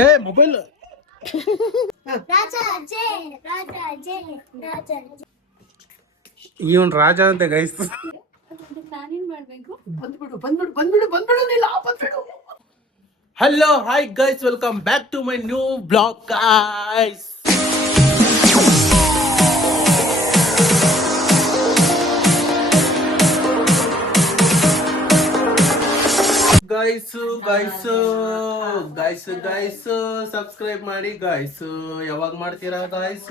ಏ ಮೊಬೈಲ್ ಇವನ್ ರಾಜ ಅಂತ guys. Hello hi guys, welcome back to my new blog guys. Guys subscribe ಮಾಡಿ guys. ಯಾವಾಗ ಮಾಡ್ತೀರಾ ಗೈಸ್?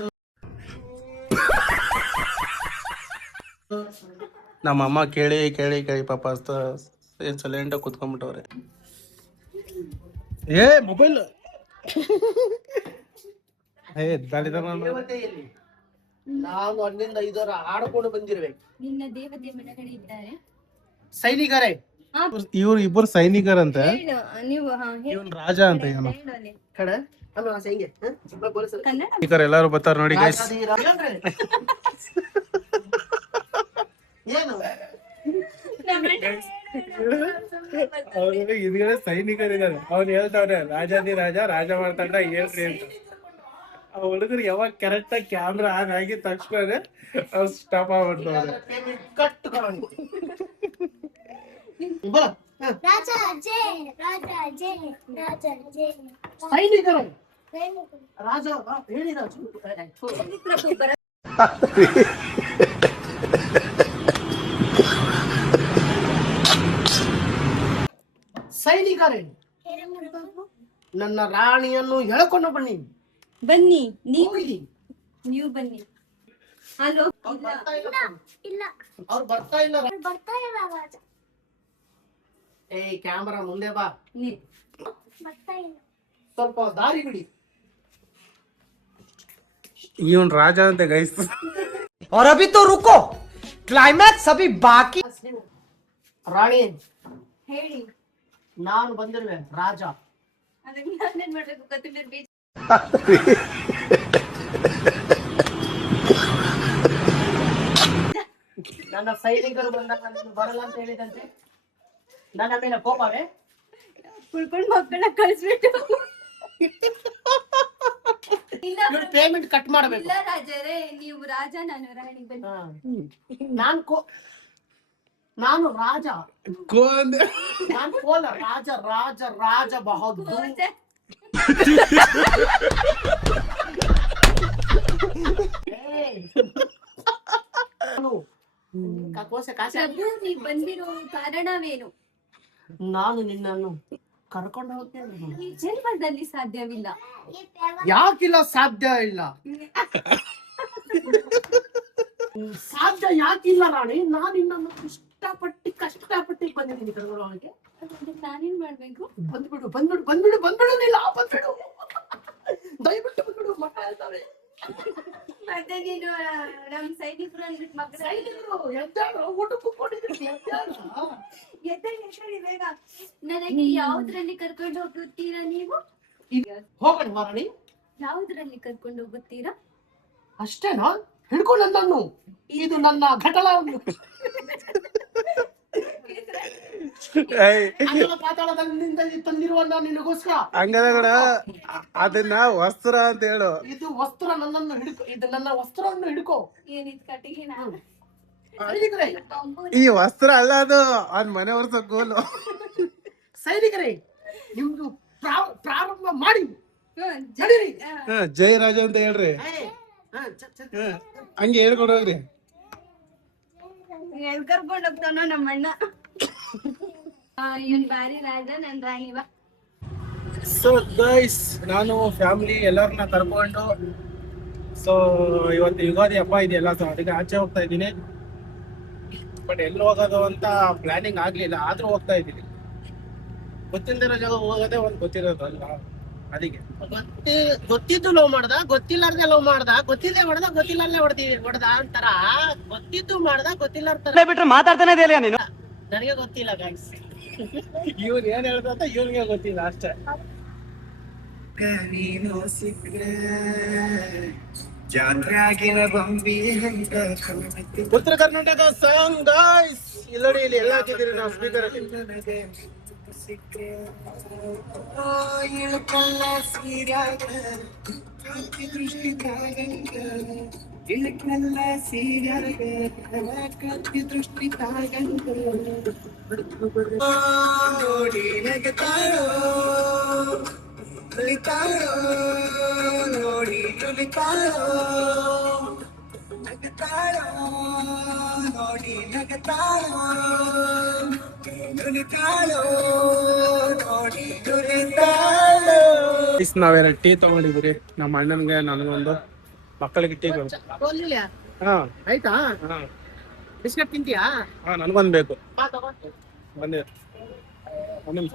ನಮ್ಮಮ್ಮ ಕೇಳಿ ಕೇಳಿ ಕೇಳಿ ಪಾಪ ಏನ್ ಸೈಲೆಂಟ್ ಆಗಿ ಕುತ್ಕೊಂಡ್ಬಿಟ್ಟವ್ರೆ. ಏ ಮೊಬೈಲ್ ನಾವು ಅಲ್ಲಿಂದ 5 ವಾರ ಆಡ್ಕೊಂಡು ಬಂದಿರ್ಬೇಕು. ನಿನ್ನ ದೇವತೆ ಮನೆಗಡೆ ಇದ್ದಾರೆ ಸೈನಿಕರೇ, ಇವ್ರು ಇಬ್ಬರು ಸೈನಿಕರಂತೆ. ನೀವು ಇವನ್ ರಾಜ ಅಂತ ಇವನು. ಕಡ ಅಲ್ಲ ಹೆಂಗೆ ಸೈನಿಕರು ಎಲ್ಲಾರು ಬರ್ತಾರ ನೋಡಿ ಗೈಸ್. ಏನು ಇದ್ಗಡೆ ಸೈನಿಕರಿದ್ದಾರೆ. ಅವ್ನು ಹೇಳ್ತಾವ್ರೆ ರಾಜಾದಿ ರಾಜ ರಾಜ ಮಾಡ್ತಾಂಡ ಹೇಳ್ರಿ ಅಂತ. ಆ ಹುಡುಗರು ಯಾವಾಗ ಕರೆಕ್ಟ್ ಆಗಿ ಕ್ಯಾಮ್ರಾ ಆನ್ ಆಗಿದ ತಕ್ಷಣ ಅವ್ರು ಸ್ಟಾಪ್ ಆಗ್ಬಿಡ್ತಾರೆ. ಸೈನಿಕರು ರಾಜ ಹೇಳಿ ಸೈನಿಕರೇ, ನನ್ನ ರಾಣಿಯನ್ನು ಎಳ್ಕೊಂಡು ಬನ್ನಿ. ಬನ್ನಿ, ನೀವು ಬನ್ನಿ. ಹಲೋ, ಅವ್ರು ಬರ್ತಾ ಇಲ್ಲ. ಏ ಕ್ಯಾಮರಾ ಮುಂದೆ ಬಾ, ಸ್ವಲ್ಪ ದಾರಿ ಬಿಡಿ. ಇವನ್ ರಾಜ ಅಂತ ಗೈಸ್. और अभी तो रुको, क्लाइमैक्स अभी बाकी. ರಾಣಿ ಹೇಳಿ. ನಾನು ಬಂದಿರುವೆ ರಾಜ. ಅದಕ್ಕೆ ನಾನೇನ್ ಮಾಡ್ಬೇಕು? ಕೊತ್ತಂಬರಿ ಬೀಜ ನನ್ನ ಸೈನಿಕರು ಬಂದಾಗ ನಾನು ಬರಲ್ಲ ಅಂತ ಹೇಳಿದಂತೆ ನನ್ನ ಮೇಲೆ ಕೋಪವೇ? ಕುಳ್ಕೊಂಡು ಮಕ್ಕಳನ್ನ ಕಳಿಸ್ಬಿಟ್ಟು ಪೇಮೆಂಟ್ ಕಟ್ ಮಾಡಬೇಕು. ಇಲ್ಲ ರಾಜರೇ, ನೀವು ರಾಜ, ನಾನು ರಾಣಿ. ಬನ್ನಿ. ನಾನು ರಾಜ, ಕೋನ್ ನಾನು ಕೋಲ ರಾಜ ರಾಜ ರಾಜ ಬಹದ್ದೂರ್. ಪ್ರಭು, ನೀವು ಬಂದಿರೋ ಕಾರಣವೇನು? ನಾನು ನಿನ್ನನ್ನು ಕರ್ಕೊಂಡು ಹೋಗ್ತೇನೆ. ಈ ಜನ್ಮದಲ್ಲಿ ಸಾಧ್ಯವಿಲ್ಲ. ಯಾಕಿಲ್ಲ? ಸಾಧ್ಯ ಇಲ್ಲ. ಸಾಧ್ಯ ಯಾಕಿಲ್ಲ ರಾಣಿ? ನಾನು ನಿನ್ನನ್ನು ಕಷ್ಟಪಟ್ಟು ಬಂದಿದ್ದೀನಿ ಕರ್ಕೊಳ್ಳೋಕೆ. ನಾನೇನ್ ಮಾಡ್ಬೇಕು? ಬಂದ್ಬಿಡು ನೀಲ್ಲ, ಬಂದ್ಬಿಡು, ದಯವಿಟ್ಟು ಬಂದ್ಬಿಡು. ಮಠ ಹೇಳ್ತಾವೆ ಮತ್ತೆ ನೀನು ನಮ್ ಸೈನಿಕರು ಅಂದ್ಬಿಟ್ಟು ಮಕ್ಕಳು ಬೇಗ. ನನಗೆ ಯಾವ್ದ್ರಲ್ಲಿ ಕರ್ಕೊಂಡು ಹೋಗುತ್ತೀರಾ ನೀವು? ಹೋಗೋಣ ರಾಣಿ. ಯಾವ್ದ್ರಲ್ಲಿ ಕರ್ಕೊಂಡು ಹೋಗುತ್ತೀರಾ? ಅಷ್ಟೇನಾ? ಹಿಡ್ಕೊಂಡು ನನ್ನನ್ನು. ಇದು ನನ್ನ ಘಟಳವನ್ನು ಪಾತಾಳದಿಂದ ತಂದಿರುವ ನಿನಗೋಸ್ಕರ. ಹಂಗದ ಅದನ್ನ ವಸ್ತ್ರ ಅಂತ ಹೇಳು. ಇದು ವಸ್ತ್ರ, ನನ್ನನ್ನು ಹಿಡ್ಕೊ. ಇದು ನನ್ನ ವಸ್ತ್ರವನ್ನು ಹಿಡ್ಕೋ. ಏನಿದ್ ಕಟ್ಟಿಗೆನ? ಈ ವಸ್ತ್ರ ಅಲ್ಲ, ಅದು ಅವ್ನ್ ಮನೆ ವರ್ಷ ಗೋಲು. ಸೈನಿಕರೇ, ನಿಮ್ದು ಪ್ರಾರಂಭ ಮಾಡಿ. ಜೈ ರಾಜ ಅಂತ ಹೇಳ್ರಿ. ಹಂಗೆ ಹೇಳ್ಕೊಂಡು ಹೋಗ್ರಿ. ಎಲ್ ಕರ್ಕೊಂಡು ಹೋಗ್ತಾನೋ ನಮ್ಮಣ್ಣ. ಇವನ್ ಬಾರಿ ರಾಜ, ನನ್ ರಾಣಿ. ಬಾ. ಸೊ ಗೈಸ್, ನಾನು ಫ್ಯಾಮಿಲಿ ಎಲ್ಲರನ್ನ ಕರ್ಕೊಂಡು ಸೊ ಇವತ್ತು ಯುಗಾದಿ ಹಬ್ಬ ಇದೆಯಲ್ಲ, ಸೊ ಅದಕ್ಕೆ ಆಚೆ ಹೋಗ್ತಾ ಇದ್ದೀನಿ. ಬಟ್ ಎಲ್ಲಿ ಹೋಗೋದು ಅಂತ ಪ್ಲಾನಿಂಗ್ ಆಗ್ಲಿಲ್ಲ, ಆದ್ರೂ ಹೋಗ್ತಾ ಇದ್ದೀನಿ. ಗೊತ್ತಿಲ್ಲದಿರೋ ಜಾಗ ಹೋಗೋದೇ ಒಂದು ಗೊತ್ತಿರೋದು ಅಲ್ವಾ, ಅದಕ್ಕೆ. ಗೊತ್ತಿದ್ದು ಲವ್ ಮಾಡ್ದ, ಗೊತ್ತಿಲ್ಲಾರ್ದೆ ಲವ್ ಮಾಡ್ದ, ಗೊತ್ತಿಲ್ಲದೆ ಹೊಡೆದ, ಗೊತ್ತಿಲ್ಲಾರ್ದೆ ಹೊಡೆದ ಅಂತಾರ. ಗೊತ್ತಿದ್ದು ಮಾಡ್ದ, ಗೊತ್ತಿಲ್ಲಾರ್ದ ಬಿಟ್ರೆ ಮಾತಾಡ್ತಾನೆ ಇದೆಯಲ್ಲ ನೀನು. ನನಗೆ ಗೊತ್ತಿಲ್ಲ ಗೈಸ್. ಇವ್ರು ಏನ್ ಹೇಳ್ದ ಅಂತ ಇವ್ರಿಗೆ ಗೊತ್ತಿಲ್ಲ ಅಷ್ಟೇ. ಉತ್ತರ ಕರ್ನಾಟಕ ಸಾಂಗ್ ಗೈಸ್. ಇಲ್ಲಿ ಎಲ್ಲ ಹಾಕಿದ್ದೀರಿ ನಾವು ಸ್ಪೀಕರ್. ನಾವೆಲ್ಲ ಟೀ ತಗೊಂಡಿದ್ರಿ, ನಮ್ಮ ಅಣ್ಣನ್ಗೆ ನನಗೊಂದು, ಮಕ್ಕಳಿಗೆ ಟೀ ಕೊಡು. ಹಾ ಆಯ್ತಾ ಹಾ ಬಿಸ್ಕೆಟ್ ತಿಂತೀಯಾ? ಹಾ ನನಗೊಂದು ಬೇಕು. ಬಾ ತಗೋ. ಬಂದೆ ಒಂದು ನಿಮಿಷ.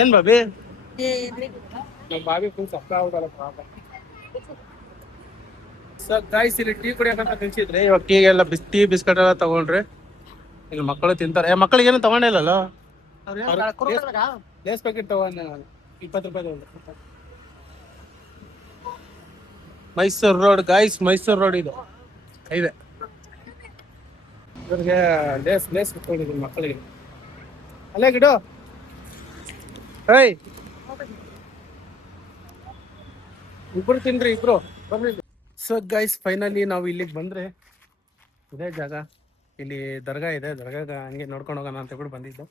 ಏನ್ ಬಾಬಿ, ನಮ್ಮ ಬಾಬಿ ಫುಲ್ ಸಪ್ಪ ಆಗ್ಬಿಡಲ್ಲ ಪಾಪ. ಸೊ ಗಾಯ್ಸ್, ಇಲ್ಲಿ ಟೀ ಕುಡಿಯಕಂತ ನಿಲ್ಸಿದ್ರೆ, ಇವಾಗ ಟೀಗೆಲ್ಲ ಟೀ ಬಿಸ್ಕೆಟ್ ಎಲ್ಲ ತಗೊಂಡ್ರೆ ಇಲ್ಲಿ ಮಕ್ಕಳು ತಿಂತಾರೆ. ಮಕ್ಕಳಿಗೆ ಏನು ತಗೊಂಡಿಲ್ಲಲ್ಲ, ಲೇಸ್ ಪ್ಯಾಕೆಟ್ ತಗೊಂಡೆ ನಾನು, 20 ರೂಪಾಯಿ ತಗೊಂಡೆ. Mysuru road guys, Mysuru road ಇದು ಹೈವೇ. ಇವ್ರಿಗೆ ಲೇಸ್ ಲೇಸ್ ಇಟ್ಕೊಂಡಿದ್ದೀನಿ ಮಕ್ಕಳಿಗೆ. ಅಲ್ಲೇ ಗಿಡು, ಹೇಯ್ ಇಬ್ರು ತಿನ್ರಿ, ಇಬ್ರು ಬರ್ರಿ. ಸೊ ಗೈಸ್, ಫೈನಲಿ ನಾವು ಇಲ್ಲಿಗೆ ಬಂದ್ರೆ ಇದೇ ಜಾಗ. ಇಲ್ಲಿ ದರ್ಗಾ ಇದೆ, ದರ್ಗಾಗ ಹಂಗೆ ನೋಡ್ಕೊಂಡು ಹೋಗೋಣ ಅಂತ ಹೇಳ್ಬಿಟ್ಟು ಬಂದಿದ್ದು.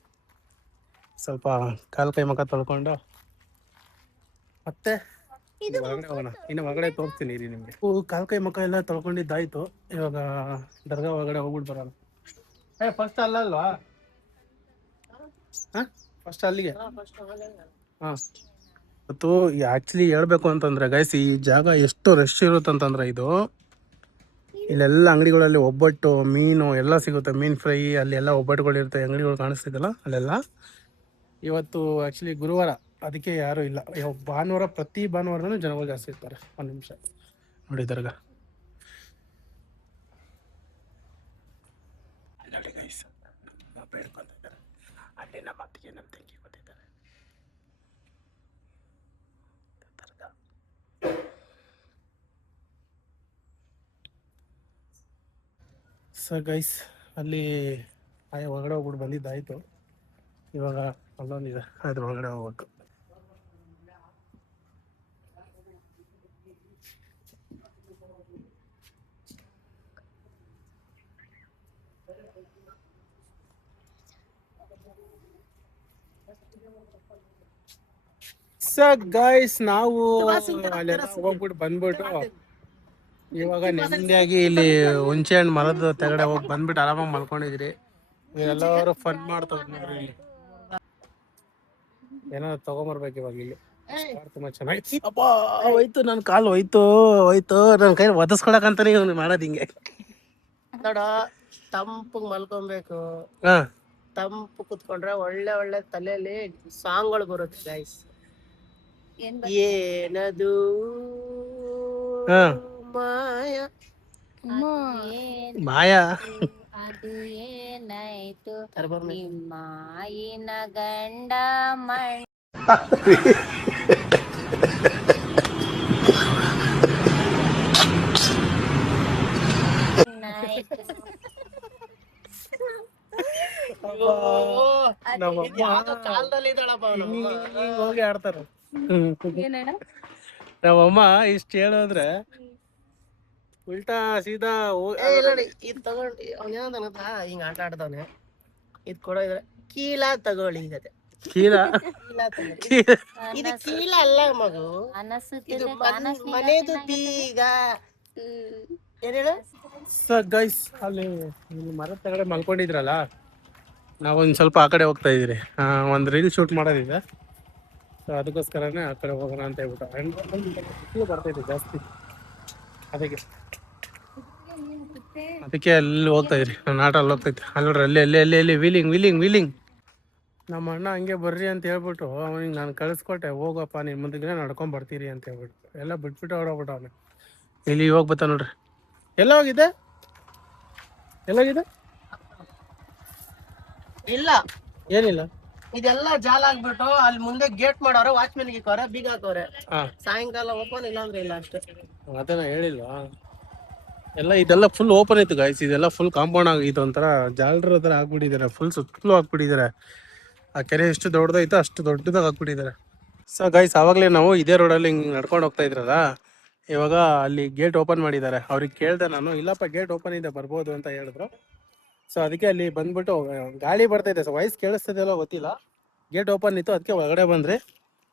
ಸ್ವಲ್ಪ ಕಾಲು ಕೈ ಮುಖ ತೊಳ್ಕೊಂಡು ಮತ್ತೆ ಹೊರಗಡೆ ಹೋಗೋಣ. ಇನ್ನು ಹೊರಗಡೆ ತೋರಿಸ್ತೀನಿ ಇರಿ ನಿಮಗೆ. ಕಾಲು ಕೈ ಮುಖ ಎಲ್ಲ ತೊಳ್ಕೊಂಡಿದ್ದಾಯ್ತು. ಇವಾಗ ದರ್ಗಾ ಒಳಗಡೆ ಹೋಗ್ಬಿಟ್ಟು ಬರೋಣ. ಫಸ್ಟ್ ಅಲ್ಲಲ್ವಾ? ಹಾಂ, ಫಸ್ಟ್ ಅಲ್ಲಿಗೆ. ಹಾಂ, ಇವತ್ತು ಆ್ಯಕ್ಚುಲಿ ಹೇಳ್ಬೇಕು ಅಂತಂದರೆ ಗೈಸ್, ಈ ಜಾಗ ಎಷ್ಟು ರಶ್ ಇರುತ್ತಂತಂದ್ರೆ, ಇದು ಇಲ್ಲೆಲ್ಲ ಅಂಗಡಿಗಳಲ್ಲಿ ಒಬ್ಬಟ್ಟು, ಮೀನು ಎಲ್ಲ ಸಿಗುತ್ತೆ. ಮೀನು ಫ್ರೈ ಅಲ್ಲಿ ಎಲ್ಲ ಒಬ್ಬಟ್ಟುಗಳಿರುತ್ತೆ, ಅಂಗಡಿಗಳು ಕಾಣಿಸ್ತಿದ್ದಲ್ಲ ಅಲ್ಲೆಲ್ಲ. ಇವತ್ತು ಆ್ಯಕ್ಚುಲಿ ಗುರುವಾರ, ಅದಕ್ಕೆ ಯಾರೂ ಇಲ್ಲ. ಭಾನುವಾರ, ಪ್ರತಿ ಭಾನುವಾರನೂ ಜನಗಳು ಜಾಸ್ತಿ ಇರ್ತಾರೆ. ಒಂದು ನಿಮಿಷ ನೋಡಿ, ದರ್ಗಾ ನೋಡಿ ಗೈಸ್, ಬೇಡ್ಕೊತಿದ್ದಾರೆ. ಅಲ್ಲಿ ನಮ್ಮ ಅತ್ತಿಗೆ, ನಮ್ಮ ತಂಗಿ ಬಂದಿದ್ದಾರೆ. ದರ್ಗಾ ಸೊ ಗೈಸ್, ಅಲ್ಲಿ ಹೊರಗಡೆ ಹೋಗ್ಬಿಟ್ಟು ಬಂದಿದ್ದಾಯಿತು. ಇವಾಗ ಅಲ್ಲೊಂದಿದೆ, ಅದ್ರ ಒಳಗಡೆ ಹೋಗ್ಬೇಕು. ಸೊ ಗೈಸ್, ನಾವು ಅಲ್ಲೆಲ್ಲ ಹೋಗ್ಬಿಟ್ಟು ಬಂದ್ಬಿಟ್ಟು ಇವಾಗ ನೆಮ್ಮದಿಯಾಗಿ ಇಲ್ಲಿ ಹುಂಚೆ ಹಣ್ಣು ಮರದ ತೆಗಡೆ ಹೋಗಿ ಬಂದ್ಬಿಟ್ಟು ಆರಾಮಾಗಿ ಮಲ್ಕೊಂಡಿದ್ರಿ. ಎಲ್ಲರೂ ಫನ್ ಮಾಡ್ತಾರೆ ನೋಡ್ರಿ. ಇಲ್ಲಿ ಏನಾದ್ರು ತಗೊಂಬರ್ಬೇಕು ಇವಾಗ. ಇಲ್ಲಿ ತುಂಬಾ ಚೆನ್ನಾಗಿ. ಅಪ್ಪ ಹೋಯ್ತು, ನನ್ನ ಕಾಲು ಹೋಯ್ತು ನನ್ನ ಕೈ ಒದಿಸ್ಕೊಳಕಂತಾನೆ ಇವ್ನು ಮಾಡೋದು ಹಿಂಗೆ. ನೋಡ, ತಂಪಗ್ ಮಲ್ಕೊಬೇಕು. ಹಾ, ತಂಪು ಕುತ್ಕೊಂಡ್ರೆ ಒಳ್ಳೆ ಒಳ್ಳೆ ತಲೆಯಲ್ಲಿ ಸಾಂಗ್ಗಳು ಬರುತ್ತೆ ಗೈಸ್. ಏನದು ಹಾ, ಮಾಯ ಮಾಯಾ ಅದು ಏನಾಯ್ತು ತರ್ಬರ್ಮೆ. ನಿಮ್ಮಾಯಿನ ಗಂಡ ಮಣ್ಣಾಯ್ತು. ನಮ್ಮಮ್ಮ ಕಾಲದಲ್ಲಿ ಇದ್ದಾಳಪ್ಪ ಅವ್ನು. ಹಿಂಗ್ ಹೋಗಿ ಆಡ್ತಾರ. ನಮ್ಮಮ್ಮ ಇಷ್ಟು ಹೇಳೋದ್ರೆ ಉಲ್ಟಾ ಸೀದಾ ಏ, ಇಲ್ಲ ನೋಡಿ, ಇದ್ ತಗೊಂಡ್ ಅವ್ನೇನಂತ ಗೊತ್ತಾ, ಹಿಂಗ್ ಆಟ ಆಡ್ತಾನೆ. ಇದ್ ಕೊಡೋದ್ರೆ ಕೀಲ ತಗೊಳ್ಳಿ ಗತೆ. ಕೀಲ ಕೀಲ ತಗೊಳ್ಳಿ. ಇದು ಕೀಲ ಅಲ್ಲ ಮಗು, ಇದು ಮನೆದು ಬೀಗ. ಏನ್ ಹೇಳ? ಸೊ ಗೈಸ್, ಅಲ್ಲಿ ಮರದ ತೆಗಡೆ ಮಲ್ಕೊಂಡಿದ್ರಲ್ಲ, ನಾವೊಂದು ಸ್ವಲ್ಪ ಆ ಕಡೆ ಹೋಗ್ತಾ ಇದ್ದೀರಿ. ಒಂದು ರೀಲ್ ಶೂಟ್ ಮಾಡೋದಿದೆ. ಸೊ ಅದಕ್ಕೋಸ್ಕರನೇ ಆ ಕಡೆ ಹೋಗೋಣ ಅಂತ ಹೇಳ್ಬಿಟ್ಟು ಬರ್ತಾಯಿದ್ದೆ ಜಾಸ್ತಿ. ಅದಕ್ಕೆ ಅಲ್ಲಿ ಹೋಗ್ತಾ ಇದ್ರಿ. ನನ್ನ ಆಟ ಅಲ್ಲಿ ಹೋಗ್ತೈತೆ. ಅಲ್ಲಿ ನೋಡ್ರಿ, ಅಲ್ಲಿ ವೀಲಿಂಗ್. ನಮ್ಮ ಅಣ್ಣ ಹಂಗೆ ಬರ್ರಿ ಅಂತ ಹೇಳ್ಬಿಟ್ಟು ಅವನಿಗೆ ನಾನು ಕಳಿಸ್ಕೊಟ್ಟೆ. ಹೋಗಪ್ಪ, ನೀನು ಮುಂದಕ್ಕೆ ನಡ್ಕೊಂಡ್ ಬರ್ತೀರಿ ಅಂತ ಹೇಳ್ಬಿಟ್ಟು ಎಲ್ಲ ಬಿಟ್ಬಿಟ್ಟು ಹೊಡೋಗ್ಬಿಟ್ಟು ಅವನು. ಇಲ್ಲಿ ಹೋಗಿ ಬರ್ತಾ ನೋಡ್ರಿ. ಎಲ್ಲ ಹೋಗಿದೆ ಇಲ್ಲ, ಏನಿಲ್ಲ. ಇದೆಲ್ಲ ಜಾಲ ಆಗ್ಬಿಟ್ಟು ಅಲ್ಲಿ ಮುಂದೆ ಗೇಟ್ ಮಾಡವ್ರೆ, ವಾಚ್ಮೆನ್ ಇಕ್ಕವ್ರೆ, ಬೀಗ ಹಾಕವ್ರೆ. ಹಾ ಸಾಯಂಕಾಲ ಓಪನ್ ಇಲ್ಲ ಅಂದ್ರೆ ಇಲ್ಲ ಅಷ್ಟೇ. ಅದನ್ನ ಹೇಳಿಲ್ವಾ, ಎಲ್ಲ ಇದೆಲ್ಲ ಫುಲ್ ಓಪನ್ ಇತ್ತು ಗಾಯ್ಸ್. ಇದೆಲ್ಲ ಫುಲ್ ಕಾಂಪೌಂಡ್ ಆಗಿತ್ತು, ಒಂಥರ ಜಾಲರ ಥರ ಹಾಕ್ಬಿಟ್ಟಿದ್ದಾರೆ, ಫುಲ್ ಸುತ್ತಲೂ ಹಾಕ್ಬಿಟ್ಟಿದ್ದಾರೆ. ಆ ಕೆರೆ ಎಷ್ಟು ದೊಡ್ಡದೈತೋ ಅಷ್ಟು ದೊಡ್ಡದಾಗಿ ಹಾಕ್ಬಿಟ್ಟಿದ್ದಾರೆ. ಸೊ ಗೈಸ್, ಆವಾಗಲೇ ನಾವು ಇದೇ ರೋಡಲ್ಲಿ ಹಿಂಗೆ ನಡ್ಕೊಂಡು ಹೋಗ್ತಾ ಇದ್ರಲ್ಲ, ಇವಾಗ ಅಲ್ಲಿ ಗೇಟ್ ಓಪನ್ ಮಾಡಿದ್ದಾರೆ. ಅವ್ರಿಗೆ ಕೇಳಿದೆ ನಾನು, ಇಲ್ಲಪ್ಪ ಗೇಟ್ ಓಪನ್ ಇದೆ ಬರ್ಬೋದು ಅಂತ ಹೇಳಿದ್ರು. ಸೊ ಅದಕ್ಕೆ ಅಲ್ಲಿ ಬಂದ್ಬಿಟ್ಟು ಗಾಳಿ ಬರ್ತೈತೆ, ಸೊ ವಾಯ್ಸ್ ಕೇಳಿಸ್ತದೆಲ್ಲ ಗೊತ್ತಿಲ್ಲ, ಗೇಟ್ ಓಪನ್ ಇತ್ತು ಅದಕ್ಕೆ ಒಳಗಡೆ ಬಂದರೆ.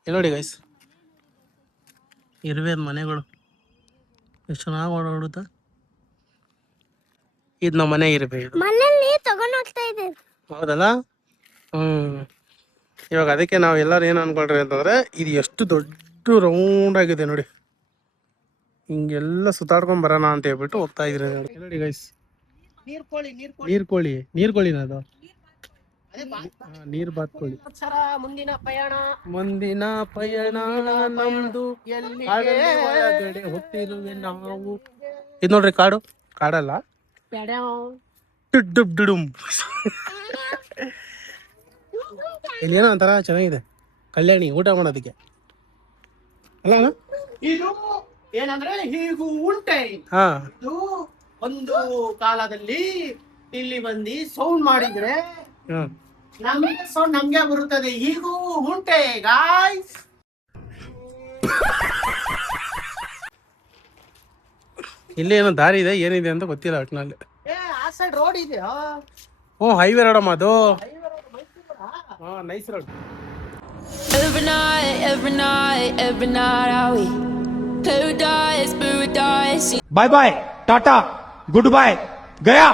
ಇಲ್ಲಿ ನೋಡಿ ಗೈಸ್, ಇರುವೆ ಮನೆಗಳು ಎಷ್ಟು ಚೆನ್ನಾಗಿ ಓಡಾಡುತ್ತಾ. ಇದು ನಮ್ಮ ಮನೆ ಇರುವೆ, ಇದು ತಗೊಂಡ್ ಹೋಗ್ತಾ ಇದೆ. ಹೌದಲ್ಲ. ಇವಾಗ ಅದಕ್ಕೆ ನಾವು ಎಲ್ಲರೂ ಏನು ಅನ್ಕೊಂಡ್ರಿ ಅಂತಂದ್ರೆ, ಇದು ಎಷ್ಟು ದೊಡ್ಡ ರೌಂಡ್ ಆಗಿದೆ ನೋಡಿ, ಹಿಂಗೆಲ್ಲ ಸುತ್ತಾಡ್ಕೊಂಡ್ ಬರೋಣ ಅಂತ ಹೇಳ್ಬಿಟ್ಟು ಹೋಗ್ತಾ ಇದ್ರಿ ನೋಡಿ ಗೈಸ್. ನೀರ್ಕೋಳಿನ ಅದು, ನೀರ್ ಬಾತ್ಕೋಳಿ. ಮುಂದಿನ ಪಯಣ ನಮ್ದು ಎಲ್ಲಿ ಒಳಗಡೆ ಹೋಗ್ತಿರುವೆ ನಾವು. ಇದು ನೋಡ್ರಿ ಕಾಡು, ಕಾಡಲ್ಲ, ಡುಡುಮ್. ಇಲ್ಲಿ ಏನೋ ಒಂಥರ ಚೆನ್ನಾಗಿದೆ, ಕಲ್ಯಾಣಿ ಊಟ ಮಾಡೋದಕ್ಕೆ ಅಲ್ಲ ಅಣ್ಣ? ಇದು ಏನಂದ್ರೆ ಹೀಗೂ ಉಂಟೆ. ಹಾ, ಇದು ಒಂದು ಕಾಲದಲ್ಲಿ ಇಲ್ಲಿ ಬಂದು ಸೌಂಡ್ ಮಾಡಿದ್ರೆ ಹ್ಮ್, ನಮ್ಗೆ ಸೌಂಡ್ ನಮ್ಗೆ ಬರುತ್ತದೆ. ಹೀಗೂ ಉಂಟೆ ಗಾಯ್ಸ್. ಇಲ್ಲಿ ಏನೋ ದಾರಿ ಇದೆ, ಏನಿದೆ ಅಂತ ಗೊತ್ತಿಲ್ಲ ಒಟ್ಟಿನಲ್ಲಿ. ಆ ಸೈಡ್ ರೋಡ್ ಇದೆಯಾ? ಹೈವೇ ರೋಡಮ್ಮ ಅದು. ಹಾ, nice road. Every night, are we paradise? Bye bye tata good bye गया.